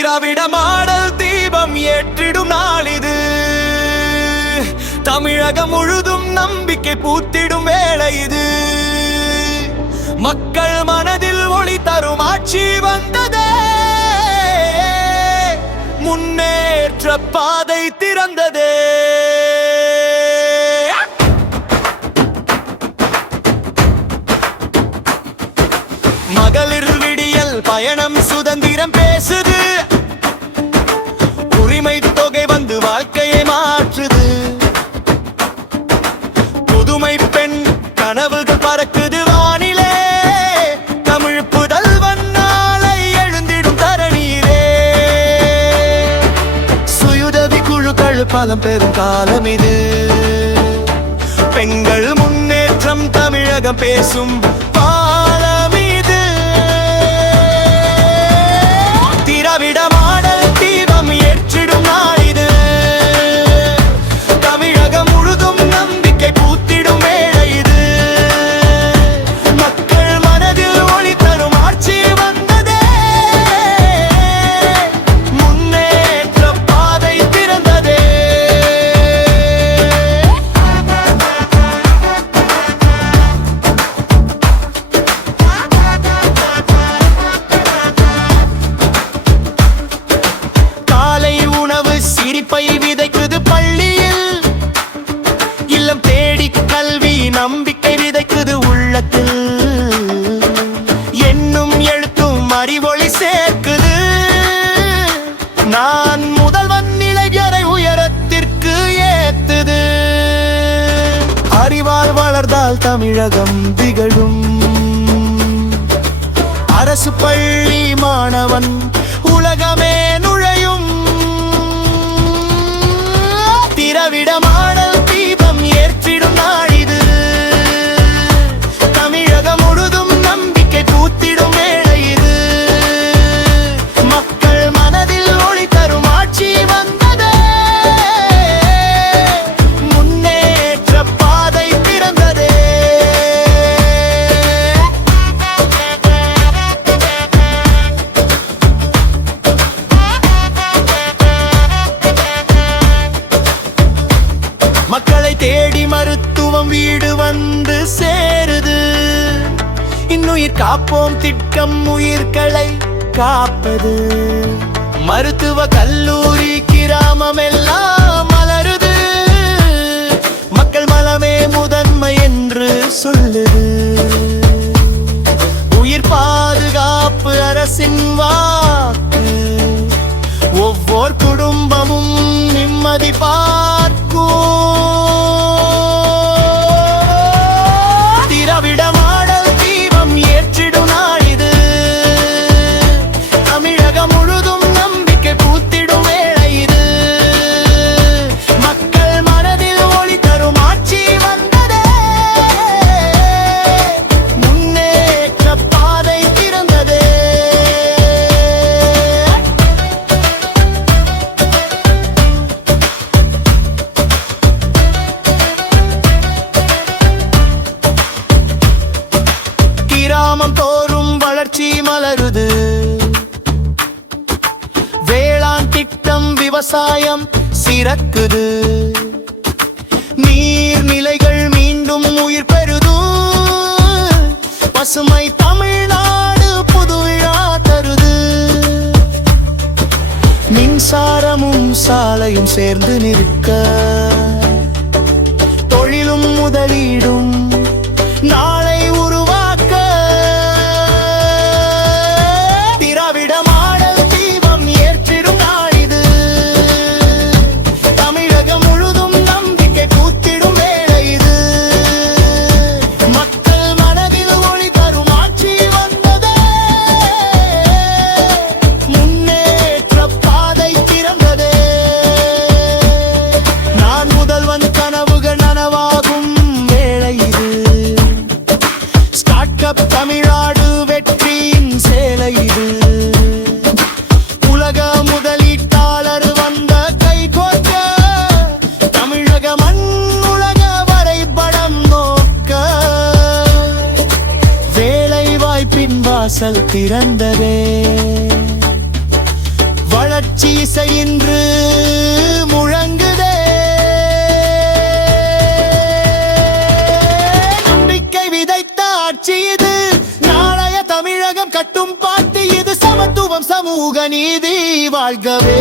திராவிட model தீபம் ஏற்றிடும் நாள் இது. தமிழகம் முழுதும் நம்பிக்கை பூத்திடும் வேளை இது. மக்கள் மனதில் ஒளி தரும் ஆட்சி வந்ததே, முன்னேற்ற பாதை திறந்ததே. மகளிர் விடியல் பயணம் சுதந்திரம் பேசுது. உரிமை தொகை வந்து வாழ்க்கையை மாற்றுது. புதுமை பெண் கனவுகள் பறக்குது வானிலே. தமிழ் புதல்வன் நாளை எழுந்திடும் தரணியிலே. சுயுதவி குழுக்கள் பலம் பெறும் காலம் இது. பெண்கள் முன்னேற்றம் தமிழகம் பேசும் பாலம் இது. திராவிட மாடல் தீபம் ஏற்றிடும் நாள் இது. தமிழகம் முழுதும் நம்பிக்கை பூத்திடும் வேளை இது. மக்கள் மனதில் ஒளி தரும் ஆட்சி வந்ததே, முன்னேற்ற பாதை திறந்ததே. காலை உணவு சிரிப்பை விதைக்குது பள்ளியில். இல்லம் தேடி கல்வி நம்பிக்கை விதைக்குது உள்ளத்தில். என்னும் எழுத்தும் அறிவொளி சேர்க்குது. நான் முதல்வன் இளைஞரை உயரத்திற்கு ஏத்துது. அறிவால் வளர்ந்தால் தமிழகம் திகழும். அரசு பள்ளி மாணவன் உலகமே நுழையும். திராவிட மாடல் தீபம் ஏற்றிடும் நாள் இது. தமிழகம் முழுதும் நம்பிக்கை பூத்திடும் வேளை இது. மக்கள் மனதில் ஒளி தரும் ஆட்சி வந்ததே, முன்னேற்ற பாதை திறந்ததே. மக்களை தேடி மருத்துவம் வீடு வந்து சேருது. இன்னுயிர் காப்போம் திட்டம் உயிர்களை காப்பது. மருத்துவ கல்லூரி கிராமம் எல்லாம் மலருது. மக்கள் மலமே முதன்மை என்று சொல்லுது. உயிர் பாதுகாப்பு அரசின் வாக்கு. ஒவ்வொரு குடும்பமும் நிம்மதி பார்க்கும். திராவிட மாடல் தீபம் ஏற்றிடும் நாள் இது. தமிழகம் முழுதும் நம்பிக்கை பூத்திடும் வேளை இது. மக்கள் மனதில் ஒளி தரும் ஆட்சி வந்ததே, முன்னேற்ற பாதை திறந்ததே. கிராமம் தோறும் வளர்ச்சி மலருது. வேளாண் திட்டம் விவசாயம் சிறக்குது. நீர்நிலைகள் மீண்டும் உயிர் பெறுது. பசுமை தமிழ்நாடு புதுவிழா தருது. மின்சாரமும் சாலையும் சேர்ந்து நிற்க. தொழிலும் முதலீடும் நாளை உருவாக்க. திராவிட மாடல் தீபம் ஏற்றிடும் நாள் இது. தமிழகம் முழுதும் நம்பிக்கை பூத்திடும் வேளை இது. மக்கள் மனதில் ஒளி தரும் ஆட்சி வந்ததே, முன்னேற்ற பாதை திறந்ததே. நான் முதல்வன் கனவுகள் நனவாகும் வேளை இது. ஸ்டார்ட் அப் தமிழ்நாடு வெற்றியின் சேலை இது. உலக முதலீட்டாளர் வந்த கை கோர்க்க. தமிழக மண் உலக வரைபடம் நோக்க. வேலை வாய்ப்பின் வாசல் திறந்ததே. புரட்சி இசை இன்று முழங்குதே. நம்பிக்கை விதைத்த ஆட்சி இது, நாளைய தமிழகம் கட்டும் பாட்டு இது. சமத்துவம் சமூக நீதி வாழ்கவே.